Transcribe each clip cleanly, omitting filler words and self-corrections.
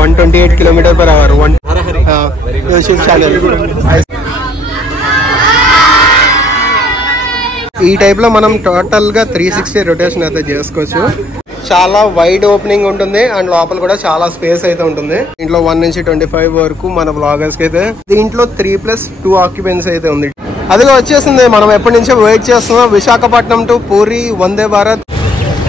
128 km/h. YouTube channel. ఈ type లో మనం టోటల్ గా 360 రొటేషన్ అయితే చేసుకోవచ్చు. చాలా వైడ్ ఓపెనింగ్ ఉంటుంది అండ్ లోపల కూడా చాలా స్పేస్ అయితే ఉంటుంది. దీంట్లో 1 నుంచి 25 వరకు మన బ్లాగర్స్ కి అయితే. దీంట్లో 3+2 ఆక్యుపెన్సీ అయితే ఉంది. అదిగా వచ్చేసింది. మనం ఎప్పటి నుంచో వెయిట్ చేస్తున్నాం. Visakhapatnam to puri Vande Bharat.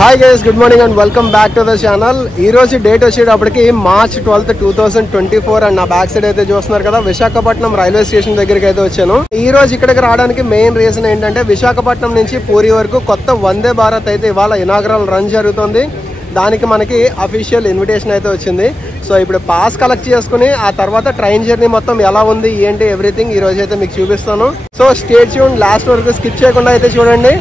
Hi guys, good morning and welcome back to the channel. ఈ రోజు డేట్ వచ్చేటప్పటికి March 12, 2024 అండ్ నా బ్యాక్ సైడ్ అయితే చూస్తున్నారు కదా, విశాఖపట్నం రైల్వే స్టేషన్ దగ్గరికి అయితే వచ్చాను. ఈ రోజు ఇక్కడికి రావడానికి మెయిన్ రీజన్ ఏంటంటే విశాఖపట్నం నుంచి పూరి వరకు కొత్త వందే భారత్ అయితే ఇవాళ ఇనాగ్రల్ రన్ జరుగుతుంది. దానికి మనకి అఫీషియల్ ఇన్విటేషన్ అయితే వచ్చింది. సో ఇప్పుడు పాస్ కలెక్ట్ చేసుకుని ఆ తర్వాత ట్రైన్ జర్నీ మొత్తం ఎలా ఉంది ఏంటి ఎవ్రీథింగ్ ఈ రోజు అయితే మీకు చూపిస్తాను. సో స్టే ట్యూన్, లాస్ట్ వరకు స్కిప్ చేయకుండా అయితే చూడండి.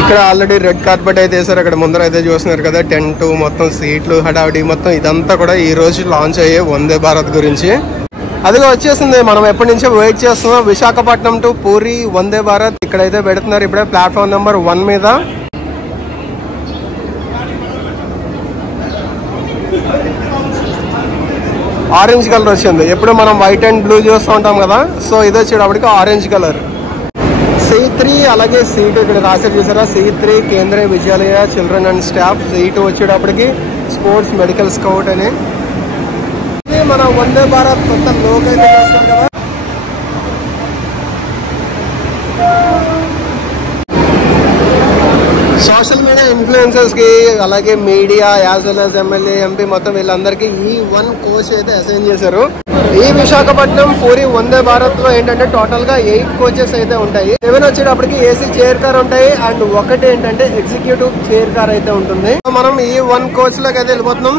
ఇక్కడ ఆల్రెడీ రెడ్ కార్పెట్ అయితే వేసారు. అక్కడ ముందర అయితే చూస్తున్నారు కదా, టెంట్ మొత్తం, సీట్లు, హడావిడి మొత్తం ఇదంతా కూడా ఈ రోజు లాంచ్ అయ్యే వందే భారత్ గురించి. అదిగా వచ్చేసింది. మనం ఎప్పటి నుంచో వెయిట్ చేస్తున్నాం. విశాఖపట్నం టు పూరి వందే భారత్ ఇక్కడైతే పెడుతున్నారు. ఇప్పుడే ప్లాట్ఫామ్ నెంబర్ 1 మీద. ఆరెంజ్ కలర్ వచ్చింది. ఎప్పుడు మనం వైట్ అండ్ బ్లూ చూస్తూ ఉంటాం కదా, సో ఇది వచ్చేటప్పటికి ఆరెంజ్ కలర్. C3 అలాగే C2 ఇక్కడ రాశారు చూసారా, C3 Kendriya Vidyalaya children and staff, C2 వచ్చేటప్పటికి స్పోర్ట్స్ మెడికల్ స్కౌట్ అని. ఇది మన వందే భారత్ కొత్త లోగో అయితే చేస్తారు కదా. సోషల్ మీడియా ఇన్ఫ్లుయెన్సర్స్ కి అలాగే media as well as MLA, MP మొత్తం వీళ్ళందరికీ ఈ 1 కోచ్ అయితే అసైన్ చేశారు. ఈ విశాఖపట్నం పూరి వందే భారత్ లో ఏంటంటే టోటల్ గా 8 కోచెస్ అయితే ఉంటాయి. 7 వచ్చేటప్పటికి ఏసీ చైర్ కార్ ఉంటాయి అండ్ ఒకటి ఏంటంటే ఎగ్జిక్యూటివ్ చైర్ కార్ అయితే ఉంటుంది. మనం ఈ 1 కోచ్ లోకి అయితే వెళ్ళిపోతున్నాం.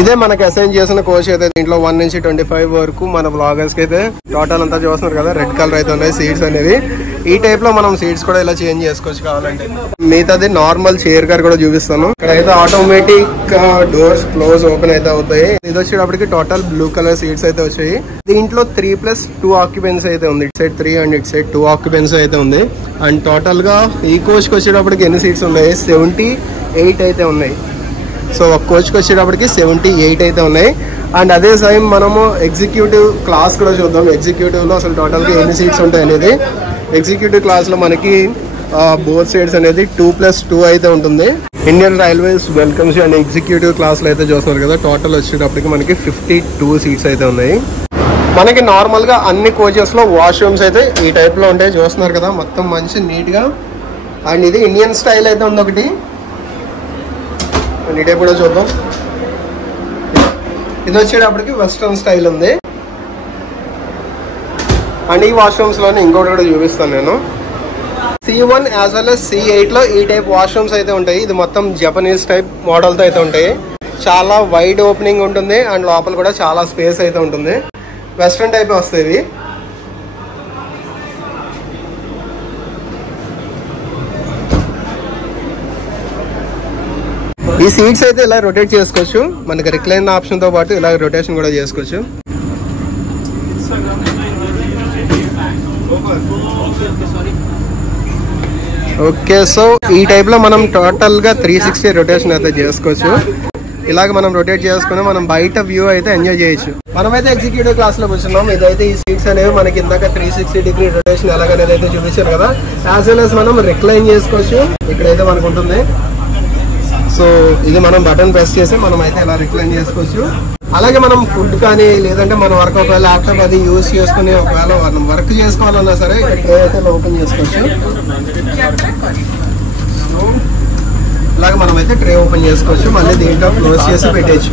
ఇదే మనకి అసైన్ చేసిన కోచ్ అయితే. దీంట్లో 1 నుంచి 25 వరకు మన బ్లాగర్స్ కి అయితే టోటల్ అంతా చూస్తున్నారు కదా, రెడ్ కలర్ అయితే ఉన్నాయి సీట్స్ అనేవి. ఈ టైప్ లో మనం సీట్స్ కూడా ఇలా చేంజ్ చేసుకోవచ్చు కావాలంటే. మిగతాది నార్మల్ చైర్ కార్ కూడా చూపిస్తాను. ఇక్కడ అయితే ఆటోమేటిక్ డోర్స్ క్లోజ్ ఓపెన్ అయితే అవుతాయి. ఇది వచ్చేటప్పటికి టోటల్ బ్లూ కలర్ సీట్స్ అయితే వచ్చాయి. దీంట్లో 3+2 ఆక్యుపెన్సీ అయితే ఉంది. It side 3 and it side 2 occupancy అయితే ఉంది. అండ్ టోటల్ గా ఈ కోచ్ కి వచ్చేటప్పటికి ఎన్ని సీట్స్ ఉన్నాయి, 78 అయితే ఉన్నాయి. సో ఒక కోచ్కి వచ్చేటప్పటికి 78 అయితే ఉన్నాయి. అండ్ అదే టైం మనము ఎగ్జిక్యూటివ్ క్లాస్ కూడా చూద్దాం. ఎగ్జిక్యూటివ్ లో అసలు టోటల్ గా ఎన్ని సీట్స్ ఉంటాయి అనేది. ఎగ్జిక్యూటివ్ క్లాస్ లో మనకి బోత్ సైడ్స్ అనేది 2+2 అయితే ఉంటుంది. Indian railways welcomes and executive class లో అయితే చూస్తున్నారు కదా, టోటల్ వచ్చేటప్పటికి మనకి 52 సీట్స్ అయితే ఉన్నాయి. మనకి నార్మల్ గా అన్ని కోచెస్ లో వాష్రూమ్స్ అయితే ఈ టైప్ లో ఉంటాయి. చూస్తున్నారు కదా, మొత్తం మంచి నీట్ గా. అండ్ ఇది ఇండియన్ స్టైల్ అయితే ఉంది ఒకటి. ఇటే కూడా చూద్దాం. ఇది వచ్చేటప్పటికి వెస్ట్రన్ స్టైల్ ఉంది. అండ్ ఈ వాష్రూమ్స్ లోనే ఇంకోటి కూడా చూపిస్తాను నేను. C1 as well as C8 లో ఈ టైప్ వాష్రూమ్స్ అయితే ఉంటాయి. ఇది మొత్తం జపనీస్ టైప్ మోడల్ తో అయితే ఉంటాయి. చాలా వైడ్ ఓపెనింగ్ ఉంటుంది అండ్ లోపల కూడా చాలా స్పేస్ అయితే ఉంటుంది. వెస్ట్రన్ టైప్ వస్తాయి. ఈ సీట్స్ అయితే ఇలా రొటేట్ చేసుకోవచ్చు. మనకి రిక్లైన్ ఆప్షన్ తో పాటు ఇలా రొటేషన్ కూడా చేసుకోవచ్చు. ఓకే, సో ఈ టైప్ లో మనం టోటల్ గా 360 రొటేషన్ అయితే చేసుకోవచ్చు. ఇలాగ మనం రొటేట్ చేసుకుని మనం బయట వ్యూ అయితే ఎంజాయ్ చేయొచ్చు. మనమైతే ఎగ్జిక్యూటివ్ క్లాస్ లో కూర్చున్నాం. ఇదైతే ఈ సీట్స్ అనేవి మనకి ఇందాక 360 డిగ్రీ రొటేషన్ ఎలాగనేది అయితే చూపించారు కదా. యాజ్ వెల్ as మనం రిక్లైన్ చేసుకోవచ్చు. ఇక్కడైతే మనకు ఉంటుంది. సో ఇది మనం బటన్ ప్రెస్ చేసి మనం అయితే ఇలా రిక్లైన్ చేసుకోవచ్చు. అలాగే మనం ఫుడ్ కానీ లేదంటే మన వర్క్ ఒకవేళ ల్యాప్టాప్ అది యూజ్ చేసుకుని ఒకవేళ మనం వర్క్ చేసుకోవాలన్నా సరే ఇక్కడ ట్రే అయితే ఓపెన్ చేసుకోవచ్చు. సో ఇలాగ మనం అయితే ట్రే ఓపెన్ చేసుకోవచ్చు. మళ్ళీ దీంట్లో క్లోజ్ చేసి పెట్టేయచ్చు.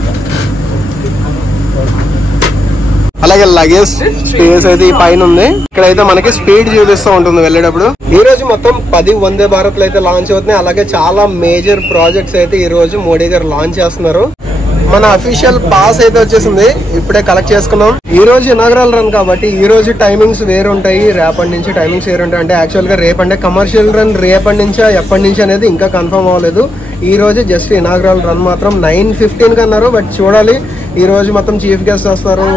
అలాగే లగేజ్ స్పేస్ అయితే ఈ పైన ఉంది. ఇక్కడైతే మనకి స్పీడ్ చూపిస్తూ ఉంటుంది వెళ్ళేటప్పుడు. ఈ రోజు మొత్తం 10 వందే భారత్లు అయితే లాంచ్ అవుతున్నాయి. అలాగే చాలా మేజర్ ప్రాజెక్ట్స్ అయితే ఈ రోజు మోడీ గారు లాంచ్ చేస్తున్నారు. మన అఫీషియల్ పాస్ అయితే వచ్చేసింది. ఇప్పుడే కలెక్ట్ చేసుకున్నాం. ఈ రోజు ఇనాగ్రల్ రన్ కాబట్టి ఈ రోజు టైమింగ్స్ వేరు ఉంటాయి, రేపటి నుంచి టైమింగ్స్ వేరు ఉంటాయి. అంటే యాక్చువల్ గా రేపంటే కమర్షియల్ రన్ రేపటి నుంచా ఎప్పటి నుంచి అనేది ఇంకా కన్ఫర్మ్ అవ్వలేదు. ఈ రోజు జస్ట్ ఇనాగ్రల్ రన్ మాత్రం 9:15 కి అన్నారు. బట్ చూడాలి, ఈ రోజు మొత్తం చీఫ్ గెస్ట్ వస్తారు.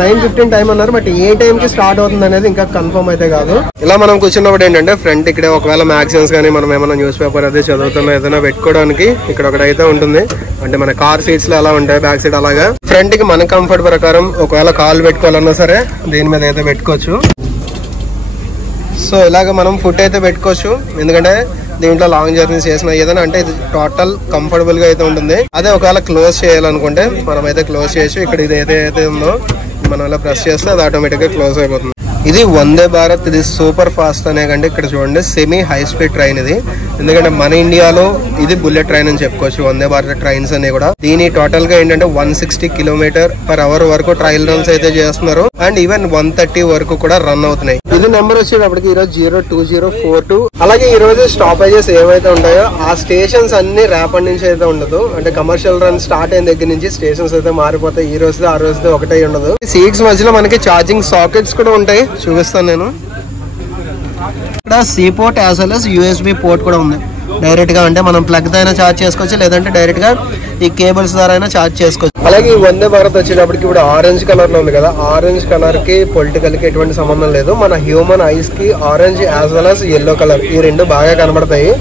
9:15 టైం అన్నారు. బట్ ఏ టైం కి స్టార్ట్ అవుతుంది అనేది ఇంకా కన్ఫర్మ్ అయితే కాదు. ఇలా మనం కూర్చున్నప్పుడు ఏంటంటే ఫ్రంట్ ఇక్కడ ఒకవేళ మ్యాగజైన్స్ కానీ మనం ఏమైనా న్యూస్ పేపర్ అదే చదువుతున్నా ఏదైనా పెట్టుకోవడానికి ఇక్కడ ఒకటైతే ఉంటుంది. అంటే మన కార్ సీట్స్ లో ఎలా ఉంటాయి బ్యాక్ సైడ్ అలాగా ఫ్రంట్ కి మన కంఫర్ట్ ప్రకారం ఒకవేళ కాల్ పెట్టుకోవాలన్నా సరే దీని మీద అయితే పెట్టుకోవచ్చు. సో ఇలాగ మనం ఫుడ్ అయితే పెట్టుకోవచ్చు. ఎందుకంటే దీంట్లో లాంగ్ జర్నీస్ చేసిన ఏదైనా అంటే ఇది టోటల్ కంఫర్టబుల్ గా అయితే ఉంటుంది. అదే ఒకవేళ క్లోజ్ చేయాలనుకుంటే మనం అయితే క్లోజ్ చేయొచ్చు. ఇక్కడ ఇది ఏదైతే ఉందో మనం ఇలా ప్రెస్ చేస్తే అది ఆటోమేటిక్ గా క్లోజ్ అయిపోతుంది. ఇది వందే భారత్, ఇది సూపర్ ఫాస్ట్ అనే కంటే ఇక్కడ చూడండి సెమీ హై స్పీడ్ ట్రైన్ ఇది. ఎందుకంటే మన ఇండియాలో ఇది బుల్లెట్ ట్రైన్ అని చెప్పుకోవచ్చు వందే భారత్ ట్రైన్స్ అన్ని కూడా. దీని టోటల్ గా ఏంటంటే 160 km/h వరకు ట్రయల్ రన్స్ అయితే చేస్తున్నారు. అండ్ ఈవెన్ 130 వరకు కూడా రన్ అవుతున్నాయి. ఇది నెంబర్ వచ్చేటప్పటికి ఈ రోజు 02042. అలాగే ఈ రోజు స్టాపేజెస్ ఏవైతే ఉంటాయో ఆ స్టేషన్స్ అన్ని రేపటి నుంచి అయితే ఉండదు. అంటే కమర్షియల్ రన్ స్టార్ట్ అయిన దగ్గర నుంచి స్టేషన్స్ అయితే మారిపోతాయి. ఈ రోజు ఆ రోజు ఒకటే ఉండదు. సీట్స్ మధ్యలో మనకి ఛార్జింగ్ సాకెట్స్ కూడా ఉంటాయి, చూపిస్తాను నేను. ఇక్కడ C port as well as USB port కూడా ఉంది. డైరెక్ట్ గా అంటే మనం ప్లగ్ తో అయినా ఛార్జ్ చేసుకోవచ్చు, లేదంటే డైరెక్ట్ గా ఈ కేబుల్స్ ద్వారా అయినా ఛార్జ్ చేసుకోవచ్చు. అలాగే ఈ వందే భారత్ వచ్చేటప్పటికి ఇప్పుడు ఆరెంజ్ కలర్ లో ఉంది కదా, ఆరెంజ్ కలర్ కి పొలిటికల్ కి ఎటువంటి సంబంధం లేదు. మన హ్యూమన్ ఐస్ కి orange as well as yellow colour ఈ రెండు బాగా కనబడతాయి.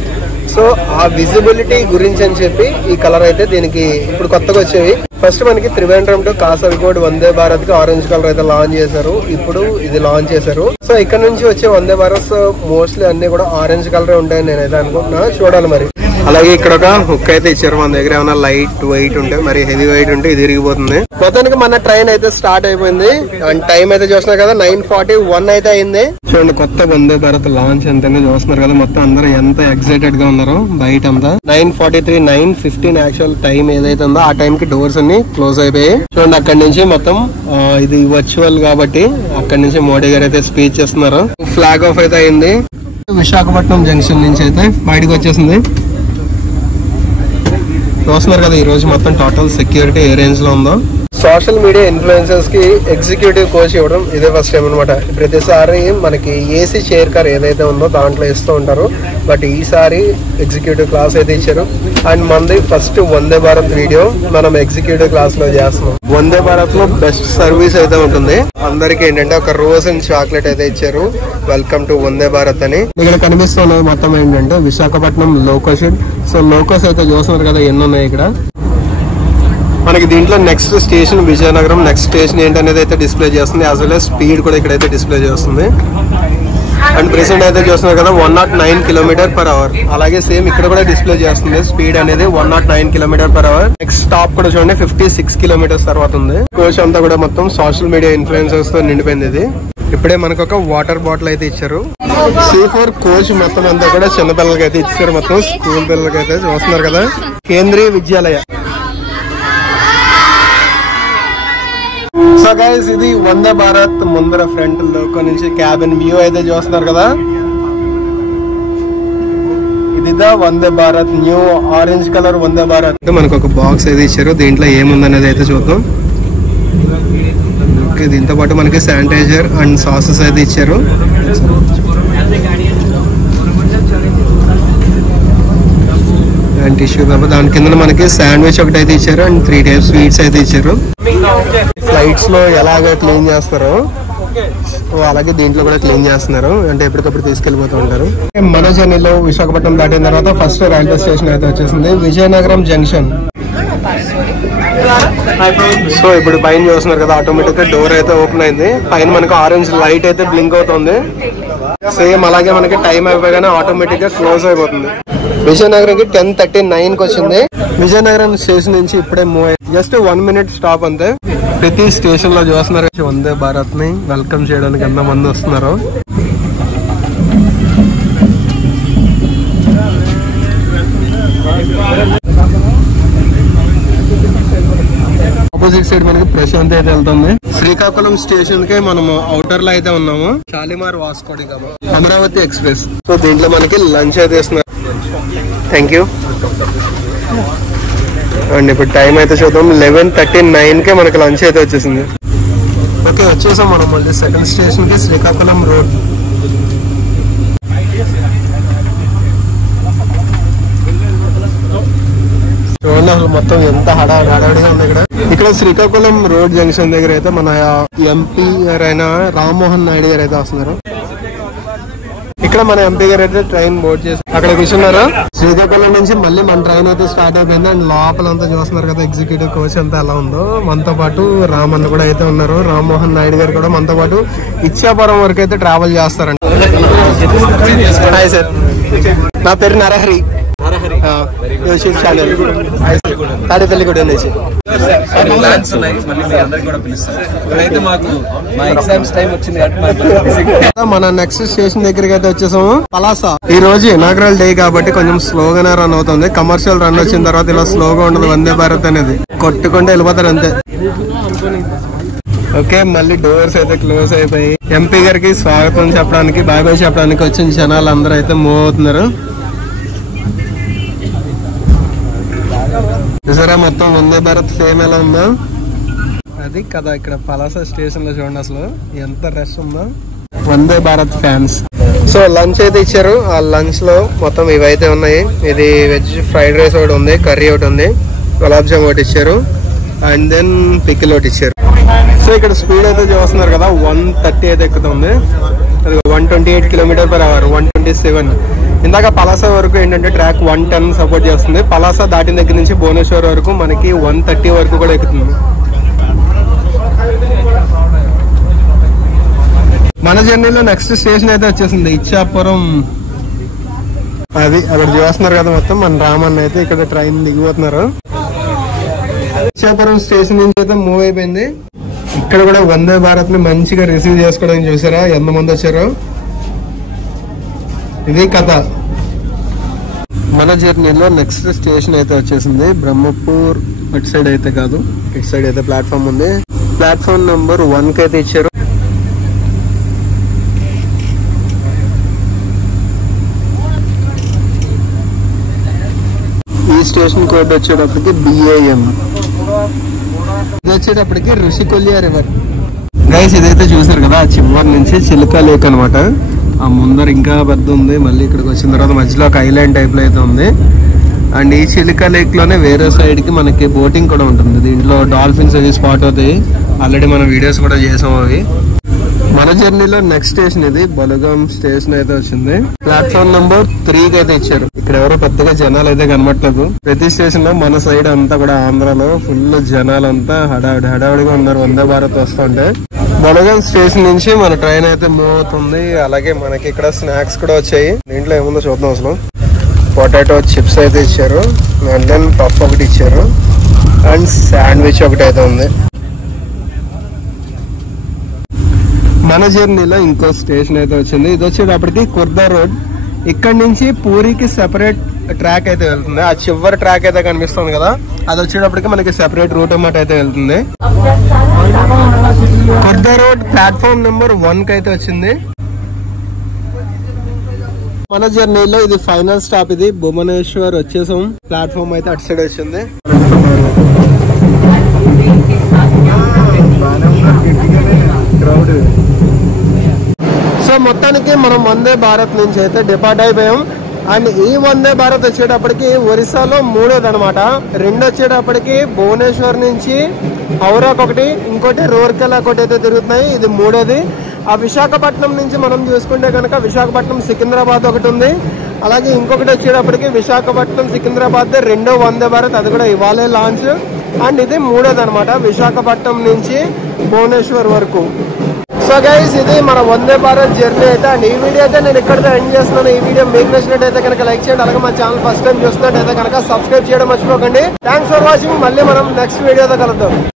సో ఆ విజిబిలిటీ గురించి అని చెప్పి ఈ కలర్ అయితే దీనికి ఇప్పుడు కొత్తగా వచ్చేవి. ఫస్ట్ మనకి త్రివేంద్రం టు కాసర్గోడ్ వందే భారత్ కి ఆరెంజ్ కలర్ అయితే లాంచ్ చేశారు. ఇప్పుడు ఇది లాంచ్ చేశారు. సో ఇక్కడ నుంచి వచ్చే వందే భారత్ మోస్ట్లీ అన్ని కూడా ఆరెంజ్ కలర్ ఉంటాయని నేనైతే అనుకుంటున్నా. చూడాలి మరి. అలాగే ఇక్కడ ఒక హుక్ అయితే ఇచ్చారు. మన దగ్గర ఏమైనా లైట్ వెయిట్ ఉంటే, మరి హెవీ వెయిట్ ఉంటే ఇది ఇరిగిపోతుంది. మొత్తానికి మన ట్రైన్ అయితే స్టార్ట్ అయిపోయింది. అండ్ టైం అయితే చూస్తున్నారు కదా 9:41 అయితే అయింది. చూడండి కొత్త వందే భారత్ లాంచ్ అంతే చూస్తున్నారు కదా, మొత్తం అందరూ ఎంత ఎక్సైటెడ్ గా ఉన్నారు బయట అంతా. 9:43, 9:15 యాక్చువల్ టైం ఏదైతే ఉందో ఆ టైం కి డోర్స్ అన్ని క్లోజ్ అయిపోయాయి. చూడండి అక్కడి నుంచి మొత్తం ఇది వర్చువల్ కాబట్టి అక్కడి నుంచి మోడీ గారు అయితే స్పీచ్ చేస్తున్నారు. ఫ్లాగ్ ఆఫ్ అయితే అయింది. విశాఖపట్నం జంక్షన్ నుంచి అయితే బయటకు వచ్చేసింది. చూస్తున్నారు కదా ఈ రోజు మొత్తం టోటల్ సెక్యూరిటీ ఏ రేంజ్ లో ఉందో. సోషల్ మీడియా ఇన్ఫ్లుయెన్సర్స్ కి ఎగ్జిక్యూటివ్ కోచ్ ఇవ్వడం ఇదే ఫస్ట్ టైం అనమాట. ప్రతిసారి మనకి ఏసీ చైర్ కార్ ఏదైతే ఉందో దాంట్లో ఇస్తూ ఉంటారు. బట్ ఈసారి ఎగ్జిక్యూటివ్ క్లాస్ అయితే ఇచ్చారు. అండ్ మనది ఫస్ట్ వందే భారత్ వీడియో మనం ఎగ్జిక్యూటివ్ క్లాస్ లో చేస్తున్నాం. వందే భారత్ లో బెస్ట్ సర్వీస్ అయితే ఉంటుంది. అందరికి ఏంటంటే ఒక రోజ్ అండ్ చాక్లెట్ అయితే ఇచ్చారు, వెల్కమ్ టు వందే భారత్ అని. ఇక్కడ కనిపిస్తున్నది మొత్తం ఏంటంటే విశాఖపట్నం లోకో షెడ్. సో లోకోస్ అయితే చూస్తున్నారు కదా ఎన్ని ఉన్నాయి ఇక్కడ. మనకి దీంట్లో next station Vizianagaram, next station ఏంటనేది అయితే డిస్ప్లే చేస్తుంది. యాజ్ వెల్ as స్పీడ్ కూడా ఇక్కడైతే డిస్ప్లే చేస్తుంది. అండ్ ప్రెసెంట్ అయితే చూస్తున్నారు కదా 109 km/h. అలాగే సేమ్ ఇక్కడ కూడా డిస్ప్లే చేస్తుంది స్పీడ్ అనేది 109 km/h. నెక్స్ట్ స్టాప్ కూడా చూడండి 56 km తర్వాత ఉంది. కోచ్ అంతా కూడా మొత్తం సోషల్ మీడియా ఇన్ఫ్లుయెన్సర్స్ తో నిండిపోయింది. ఇది ఇప్పుడే మనకు ఒక వాటర్ బాటిల్ అయితే ఇచ్చారు. C4 కోచ్ మొత్తం అంతా కూడా చిన్న పిల్లలకి అయితే ఇచ్చారు, మొత్తం స్కూల్ పిల్లలకి అయితే. చూస్తున్నారు కదా కేంద్రీయ విద్యాలయ. సో గైస్ ఇది వందే భారత్ ముందర ఫ్రంట్ లోకో నుంచి క్యాబిన్ వ్యూ అయితే చూస్తున్నారు కదా. ఇది Vande Bharat new orange colour Vande Bharat. మనకు ఒక బాక్స్ అయితే ఇచ్చారు, దీంట్లో ఏముందనేది అయితే చూద్దాం. ఓకే, దీంతో పాటు మనకి శానిటైజర్ అండ్ సాసెస్ అయితే ఇచ్చారు. అండ్ టిష్యూ పేపర్, దాని కింద మనకి శాండ్విచ్ ఒకటి అయితే ఇచ్చారు. అండ్ 3 types స్వీట్స్ అయితే ఇచ్చారు. ఫ్లైట్స్ లో ఎలాగ క్లీన్ చేస్తారో అలాగే దీంట్లో కూడా క్లీన్ చేస్తున్నారు. అంటే ఎప్పటికప్పుడు తీసుకెళ్లిపోతూ ఉంటారు. మన జర్నీలో విశాఖపట్నం దాటిన తర్వాత ఫస్ట్ రైల్వే స్టేషన్ అయితే వచ్చేసింది విజయనగరం జంక్షన్. సో ఇప్పుడు పైన చూస్తున్నారు కదా ఆటోమేటిక్ గా డోర్ అయితే ఓపెన్ అయింది. పైన మనకు ఆరెంజ్ లైట్ అయితే బ్లింక్ అవుతుంది. సేమ్ అలాగే మనకి టైం అయిపోగానే ఆటోమేటిక్ గా క్లోజ్ అయిపోతుంది. విజయనగరంకి 10:39 కి వచ్చింది. విజయనగరం స్టేషన్ నుంచి ఇప్పుడే మూవ్ అయ్యింది. జస్ట్ 1 minute స్టాప్ అంతే. ప్రతి స్టేషన్ లో చూస్తున్నారు వందే భారత్ ని వెల్కమ్ చేయడానికి ఎంత మంది వస్తున్నారు. ఆపోజిట్ సైడ్ మనకి ప్రశాంత్ అయితే వెళ్తుంది. శ్రీకాకుళం స్టేషన్ కి మనము అవుటర్ లో అయితే ఉన్నాము. Shalimar Vasco da Gama Amaravati express. So దీంట్లో మనకి లంచ్ అయితే ఇస్తున్నారు. Thank you. అండ్ ఇప్పుడు టైం అయితే చూద్దాం 11:39 కే మనకి లంచ్ అయితే వచ్చేసింది. ఓకే, వచ్చేసాం మనం మళ్ళీ సెకండ్ స్టేషన్ కి, శ్రీకాకుళం రోడ్. చూడండి అసలు మొత్తం ఎంత హడావిడిగా ఉంది ఇక్కడ శ్రీకాకుళం రోడ్ జంక్షన్ దగ్గర అయితే మన ఎంపీ గారు అయిన రామ్మోహన్ నాయుడు గారు అయితే వస్తున్నారు. ఇక్కడ మన ఎంపీ గారు అయితే ట్రైన్ బోర్డ్ చేసి అక్కడ కూర్చున్నారు. శ్రీకాకుళం నుంచి మళ్ళీ మన ట్రైన్ అయితే స్టార్ట్ అయిపోయింది. అండ్ లోపలంతా చూస్తున్నారు కదా ఎగ్జిక్యూటివ్ కోచ్ అంతా ఎలా ఉందో. మనతో పాటు రామన్న కూడా అయితే ఉన్నారు. రామ్మోహన్ నాయుడు గారు కూడా మనతో పాటు ఇచ్చాపురం వరకు అయితే ట్రావెల్ చేస్తారండి. హాయ్ సార్, నా పేరు నరహరి. యూట్యూబ్ ఛానల్ తాడేపల్లిగూడ నుంచి. మన నెక్స్ట్ స్టేషన్ దగ్గరికి అయితే వచ్చేసాము, పలాస. ఈ రోజు ఇనాగ్రల్ డే కాబట్టి కొంచెం స్లోగానే రన్ అవుతుంది. కమర్షియల్ రన్ వచ్చిన తర్వాత ఇలా స్లోగా ఉండదు వందే భారత్ అనేది, కొట్టుకుంటే వెళ్ళిపోతారు అంతే. ఓకే, మళ్ళీ డోర్స్ అయితే క్లోజ్ అయిపోయి ఎంపీ గారికి స్వాగతం చెప్పడానికి, బాయ్ బాయ్ చెప్పడానికి వచ్చిన జనాలు అందరూ అయితే మూవ్ అవుతున్నారు. చూసారా మొత్తం వందే భారత్ ఫేమ్ ఎలా ఉందో. అది కదా ఇక్కడ పలాస స్టేషన్ లో చూడండి అసలు ఎంత రష్ ఉందో. Vande Bharat fans. So lunch అయితే ఇచ్చారు. ఆ లంచ్ లో మొత్తం ఇవైతే ఉన్నాయి. ఇది వెజ్ ఫ్రైడ్ రైస్ ఒకటి ఉంది, కర్రీ ఒకటి ఉంది, గులాబ్ జామ్ ఒకటి ఇచ్చారు, అండ్ దెన్ పికిల్ ఒకటి ఇచ్చారు. సో ఇక్కడ స్పీడ్ అయితే చూస్తున్నారు కదా, 130 అయితే ఎక్కుతుంది. 128 km/h, 127. ఇందాక పలాస వరకు ఏంటంటే ట్రాక్ 110 సపోర్ట్ చేస్తుంది. పలాస దాటిన దగ్గర నుంచి భువనేశ్వర్ వరకు మనకి 130 వరకు కూడా ఎక్కుతుంది. మన జర్నీలో నెక్స్ట్ స్టేషన్ అయితే వచ్చేసింది ఇచ్చాపురం. అది అక్కడ చూస్తున్నారు కదా మొత్తం. మన రామన్న అయితే ఇక్కడ ట్రైన్ దిగిపోతున్నారు. ఇచ్చాపురం స్టేషన్ నుంచి అయితే మూవ్ అయిపోయింది. ఇక్కడ కూడా వందే భారత్ ని మంచిగా రిసీవ్ చేసుకోవడానికి చూసారా ఎంతమంది వచ్చారో. ఇది కథ. మన జర్నీలో నెక్స్ట్ స్టేషన్ అయితే వచ్చేసింది బ్రహ్మపూర్. అటు సైడ్ అయితే కాదు, ఇటు సైడ్ అయితే ప్లాట్ఫామ్ ఉంది. ప్లాట్ఫామ్ నెంబర్ 1 కి అయితే ఇచ్చారు. ఈ స్టేషన్ కోడ్ వచ్చేటప్పటికి BAM. ఇది వచ్చేటప్పటికి ఋషికొల్య రివర్. గైస్ ఇదైతే చూసారు కదా, చివరి నుంచి చిలుక లేక్ అనమాట. ఆ ముందర ఇంకా పెద్ద ఉంది. మళ్ళీ ఇక్కడికి వచ్చిన తర్వాత మధ్యలో ఒక ఐలాండ్ టైప్ లో అయితే ఉంది. అండ్ ఈ చిలుక లేక్ లోనే వేరే సైడ్ కి మనకి బోటింగ్ కూడా ఉంటుంది. దీంట్లో డాల్ఫిన్స్ అవి స్పాట్ అవుతాయి. ఆల్రెడీ మనం వీడియోస్ కూడా చేసాం అవి. మన జర్నీలో నెక్స్ట్ స్టేషన్ ఇది బలుగాం స్టేషన్ అయితే వచ్చింది. ప్లాట్ఫామ్ నెంబర్ 3 కి అయితే ఇచ్చారు. ఇక్కడ ఎవరో పెద్దగా జనాలు అయితే కనబట్టలేదు. ప్రతి స్టేషన్ లో మన సైడ్ అంతా కూడా ఆంధ్రాలో ఫుల్ జనాలంతా హడావిడిగా ఉన్నారు వందే భారత్ వస్తుంటే. బలుగాం స్టేషన్ నుంచి మన ట్రైన్ అయితే మూవ్ అవుతుంది. అలాగే మనకి ఇక్కడ స్నాక్స్ కూడా వచ్చాయి. దీంట్లో ఏముందో చూద్దాం అసలు. పొటాటో చిప్స్ అయితే ఇచ్చారు, అండ్ దెన్ పఫ్ ఒకటి ఇచ్చారు, అండ్ శాండ్విచ్ ఒకటి అయితే ఉంది. మన జర్నీలో ఇంకో స్టేషన్ అయితే వచ్చింది. ఇది వచ్చేటప్పటికి కుర్దా రోడ్. ఇక్కడ నుంచి పూరికి సెపరేట్ ట్రాక్ అయితే వెళ్తుంది. ఆ చివరి ట్రాక్ అయితే కనిపిస్తుంది కదా, అది వచ్చేటప్పటికి మనకి సెపరేట్ రూట్ అన్నమాట అయితే వెళ్తుంది. కుర్దా రోడ్ ప్లాట్ఫామ్ నెంబర్ 1 కి అయితే వచ్చింది. మన జర్నీలో ఇది ఫైనల్ స్టాప్. ఇది భువనేశ్వర్ వచ్చేసాం. ప్లాట్ఫామ్ అయితే అటు సైడ్ వచ్చింది. సో మొత్తానికి మనం వందే భారత్ నుంచి అయితే డిపార్ట్ అయిపోయాం. అండ్ ఈ వందే భారత్ వచ్చేటప్పటికి ఒరిస్సాలో 3వది అనమాట. 2 వచ్చేటప్పటికి భువనేశ్వర్ నుంచి హౌరాకి ఒకటి, ఇంకోటి రూర్కెలా ఒకటి అయితే తిరుగుతున్నాయి. ఇది 3వది. ఆ విశాఖపట్నం నుంచి మనం చూసుకుంటే కనుక విశాఖపట్నం సికింద్రాబాద్ ఒకటి ఉంది. అలాగే ఇంకొకటి వచ్చేటప్పటికి విశాఖపట్నం సికింద్రాబాద్ 2వ వందే భారత్, అది కూడా ఇవాళే లాంచ్. అండ్ ఇది 3వది అనమాట, విశాఖపట్నం నుంచి భువనేశ్వర్ వరకు. సో గైస్ ఇది మన వందే భారత్ జర్నీ అయితే. అండ్ ఈ వీడియో అయితే నేను ఇక్కడితో ఎండ్ చేస్తున్నాను. ఈ వీడియో మీకు నచ్చినట్టయితే కనుక లైక్ చేయండి. అలాగే మా ఛానల్ ఫస్ట్ టైం చూస్తున్నట్టయితే కనుక సబ్స్క్రైబ్ చేయడం మర్చిపోకండి. Thanks for watching. మళ్ళీ మనం నెక్స్ట్ వీడియోతో కలుద్దాం.